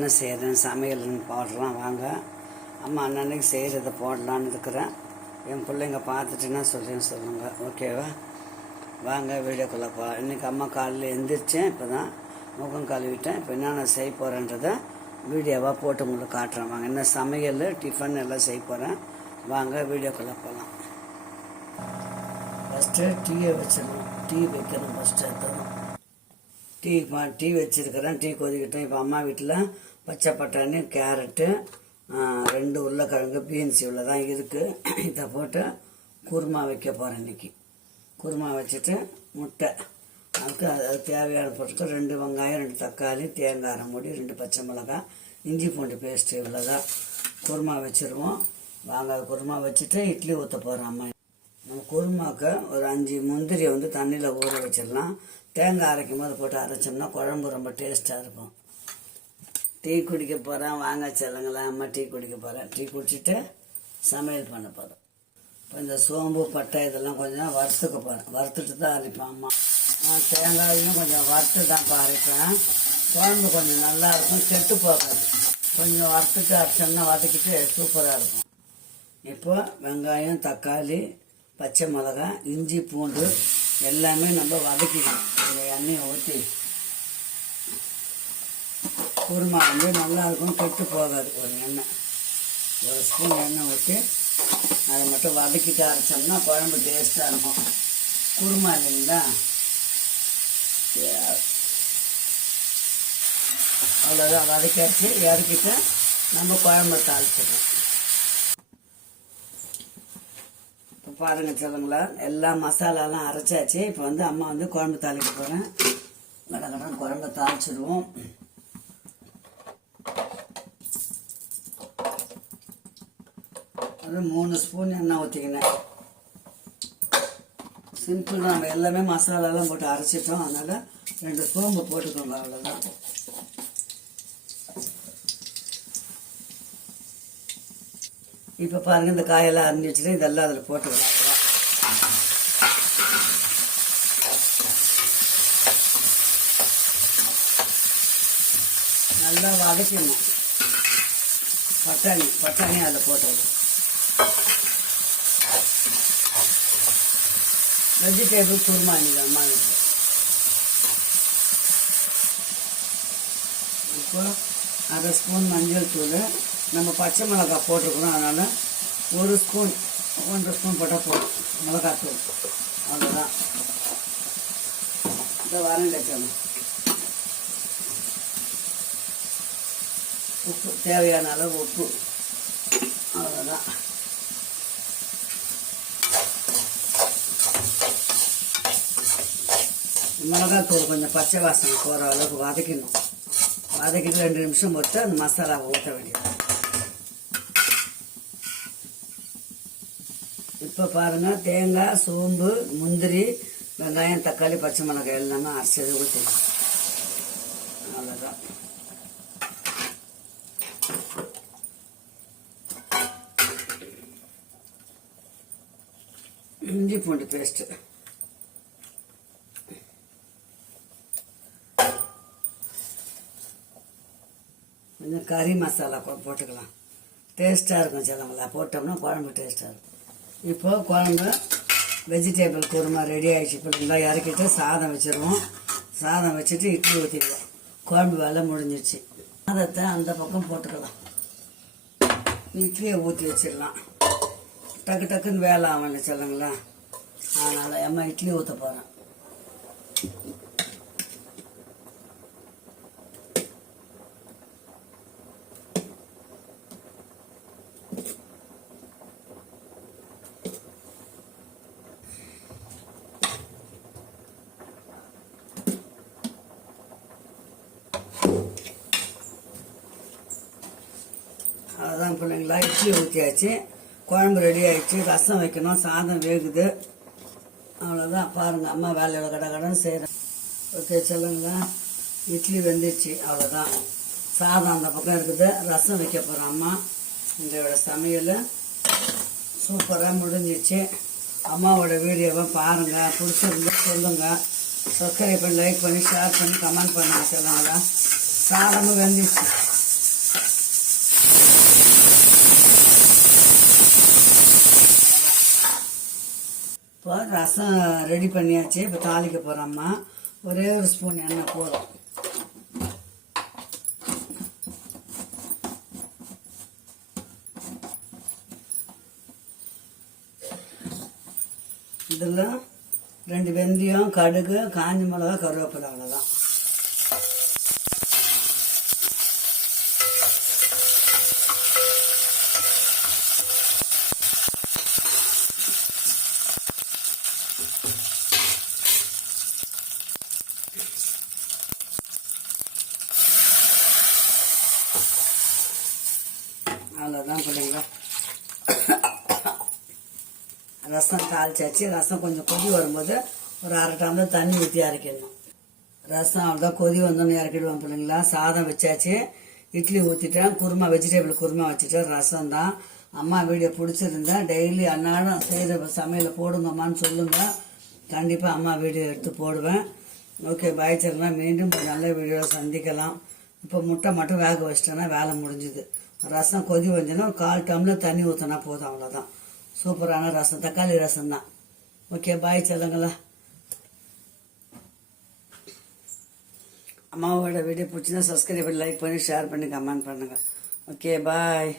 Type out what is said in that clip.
என்ன செய்கிறேன் சமையல்னு போடலாம் வாங்க. அம்மா அன்னன்னைக்கு செய்கிறத போடலான்னு இருக்கிறேன். என் பிள்ளைங்க பார்த்துட்டுன்னா சொல்கிறேன்னு சொல்லுங்கள் ஓகேவா? வாங்க வீடியோக்குள்ளே போ. இன்றைக்கி அம்மா காலையில் எந்திரிச்சேன் இப்போ தான் முகம் கழுவிட்டேன். இப்போ என்னென்ன செய்ய போகிறேன்றதை வீடியோவாக போட்டு உங்களுக்கு காட்டுறேன். வாங்க என்ன சமையல் டிஃபன் எல்லாம் செய்ய போகிறேன் வாங்க வீடியோக்குள்ளே போகலாம் ஃபஸ்ட்டு டீயை வச்சிடணும். டீ வைக்கணும் ஃபஸ்ட்டு அதுதான் டீ பா- டீ வச்சுருக்கிறேன். டீ கொதிக்கிட்டேன் இப்போ அம்மா வீட்டில் பச்சை பட்டாணி கேரட்டு ரெண்டு உருளைக்கிழங்கு பீன்ஸ் இவ்வளோ தான் இருக்குது இதை போட்டு குருமா வைக்க போகிறேன் இன்றைக்கி குருமா வச்சுட்டு முட்டை. அதுக்கு அது தேவையான பொருட்கள் ரெண்டு வெங்காயம் ரெண்டு தக்காளி தேங்காய் அரை மூடி ரெண்டு பச்சை மிளகாய் இஞ்சி பூண்டு பேஸ்ட்டு இவ்வளோ தான் குருமா வச்சுருவோம். வாங்க குருமா வச்சுட்டு இட்லி ஊற்ற போகிறோம் அம்மா. நம்ம ஒரு அஞ்சு முந்திரியை வந்து தண்ணியில் ஊற வச்சிடலாம். தேங்காய் அரைக்கும் போது போட்டு அரைச்சோம்னா குழம்பு ரொம்ப டேஸ்ட்டாக இருக்கும். டீ குடிக்க போகிறேன் வாங்க செல்லுங்களா அம்மா டீ குடிக்க போகிறேன் டீ குடிச்சிட்டு சமையல் பண்ண போகிறேன் இப்போ இந்த சோம்பு பட்டை இதெல்லாம் கொஞ்சம் வறுத்துக்க போகிறேன் வறுத்துட்டு தான் அரைப்பேன் அம்மா. நான் தேங்காயும் கொஞ்சம் வறுத்து தான் இப்போ அரைப்பேன். குழம்பு கொஞ்சம் நல்லா இருக்கும் கெட்டு போகாது. கொஞ்சம் வறுத்துட்டு அரைச்சோம்னா வதக்கிட்டு சூப்பராக இருக்கும். இப்போ வெங்காயம் தக்காளி பச்சை மிளகாய் இஞ்சி பூண்டு எல்லாமே நம்ம வதக்கிக்கணும். இந்த எண்ணெயை ஊற்றி குருமா வந்து நல்லா இருக்கும் கெட்டு போகாது ஒரு எண்ணெய். ஒரு ஸ்பூன் எண்ணெய் ஊற்றி அதை மட்டும் வதக்கிட்டு அரைச்சோம்னா குழம்பு டேஸ்ட்டாக இருக்கும். குருமா இல்லைங்களா? அவ்வளோதான் வதக்கியாச்சு. இறக்கிட்டு நம்ம குழம்பு தாளிச்சிடலாம். இப்போ பாருங்க சொல்லுங்களா. எல்லா மசாலாலாம் அரைச்சாச்சு. இப்போ வந்து அம்மா வந்து குழம்பு தாளிக்க போகிறேன் கடகடன் குழம்பு தாளிச்சிடுவோம். அது மூணு ஸ்பூன் எண்ணெய் ஊற்றிக்கினேன் சிம்பிள் தான். நம்ம எல்லாமே மசாலாலாம் போட்டு அரைச்சிட்டோம். அதனால் ரெண்டு சோம்பு போட்டுக்கோங்க அவ்வளோதான் இப்போ பாருங்கள் இந்த காயெல்லாம் அரிஞ்சு வச்சுட்டு இதெல்லாம் அதில் போட்டுக்கலாம் நல்லா வதக்கணும். பட்டாணி பட்டாணி அதில் போட்டுடலாம் வெஜிடேபிள் குருமா இன்னைக்கு அம்மா இப்போ அரை ஸ்பூன் மஞ்சள் தூள் நம்ம பச்சை மிளகாய் போட்டிருக்கிறோம் அதனால் ஒரு ஸ்பூன் ஒன்றரை ஸ்பூன் போட்டால் போதும் மிளகாத்தூள் அவ்வளோதான் இதை வரண்டக்கணும் உப்பு தேவையான அளவு உப்பு அவ்வளோதான் மிளகாத்தூள் கொஞ்சம் பச்சை வாசனை போகிற அளவுக்கு வதக்கணும். வதக்கிட்டு ரெண்டு நிமிஷம் போட்டு அந்த மசாலாவை ஊற்ற வேண்டியது. இப்போ பாருங்கள் தேங்காய் சோம்பு முந்திரி வெங்காயம் தக்காளி பச்சை மிளகாய் எல்லாமே அரைச்சது ஊற்றிடும் அவ்வளோதான் இஞ்சி பூண்டு பேஸ்ட்டு கொஞ்சம் கறி மசாலா போட்டுக்கலாம். டேஸ்ட்டாக இருக்கும் சிலங்களா போட்டோம்னா குழம்பு டேஸ்ட்டாக இருக்கும். இப்போது குழம்பு வெஜிடேபிள் குருமா ரெடி ஆகிடுச்சு இப்போ நல்லா இறக்கிட்டு சாதம் வச்சிருவோம். சாதம் வச்சுட்டு இட்லி ஊற்றிடுவோம் குழம்பு வேலை முடிஞ்சிடுச்சு சாதத்தை அந்த பக்கம் போட்டுக்கலாம். இட்லியை ஊற்றி வச்சிடலாம். டக்கு டக்குன்னு வேலை ஆகணும் சொல்லுங்களா அதனால் அம்மா இட்லி ஊற்ற போகிறேன் பிள்ளைங்களா இட்லி ஊற்றியாச்சு குழம்பு ரெடி ஆகிடுச்சு ரசம் வைக்கணும். சாதம் வேகுது. அவ்வளோதான் பாருங்கள் அம்மா வேலையில் கடை கடன் செய்கிறேன் ஓகே சொல்லுங்களா? இட்லி வெந்துச்சு அவ்வளோதான் சாதம் அந்த பக்கம் இருக்குது. ரசம் வைக்க போகிறோம் அம்மா. இன்றையோட சமையல் சூப்பராக முடிஞ்சிச்சு. அம்மாவோட வீடியோவை பாருங்கள் பிடிச்சிருந்தா சொல்லுங்கள் சப்ஸ்கிரைப் பண்ணி லைக் பண்ணி ஷேர் பண்ணி கமெண்ட் பண்ணுங்க சொல்லுங்களா? சாதமும் வெந்துச்சு இப்போ ரசம் ரெடி பண்ணியாச்சு. இப்போ தாளிக்க போகிறோம்மா ஒரே ஒரு ஸ்பூன் எண்ணெய் போதும். இதில் ரெண்டு வெந்தயம் கடுகு காஞ்சி மிளகா கருவேப்பிலை அவ்வளோதான் அவ்வளோதான் பிள்ளைங்களா ரசம் தாளிச்சாச்சு. ரசம் கொஞ்சம் கொதி வரும்போது ஒரு அரை டம்ளர் தண்ணி ஊற்றி இறக்கிடணும் ரசம் அவ்வளோதான் கொதி வந்தோன்னு இறக்கிடுவோம் பிள்ளைங்களா. சாதம் வச்சாச்சு. இட்லி ஊற்றிட்டேன் குருமா வெஜிடபிள் குருமா வச்சுட்டேன். ரசம் தான் அம்மா வீடியோ பிடிச்சிருந்தா டெய்லி அன்னாடம் செய்கிற சமையலை போடுங்கம்மான்னு சொல்லுங்கள் கண்டிப்பாக அம்மா வீடியோ எடுத்து போடுவேன். ஓகே பாய் மீண்டும் நல்ல வீடியோவை சந்திக்கலாம். இப்போ முட்டை மட்டும் வேக வச்சிட்டேன்னா வேலை முடிஞ்சுது. ரசம் கொதி வந்ததுன்னா ஒரு கால் டம்ளர் தண்ணி ஊற்றினா போதும் அவ்வளோதான் சூப்பரான ரசம் தக்காளி ரசம் தான் ஓகே பாய் செல்லுங்களா. அம்மாவோட வீடியோ பிடிச்சின்னா சப்ஸ்கிரைப் பண்ணி லைக் பண்ணி ஷேர் பண்ணி கமெண்ட் பண்ணுங்கள் ஓகே பாய்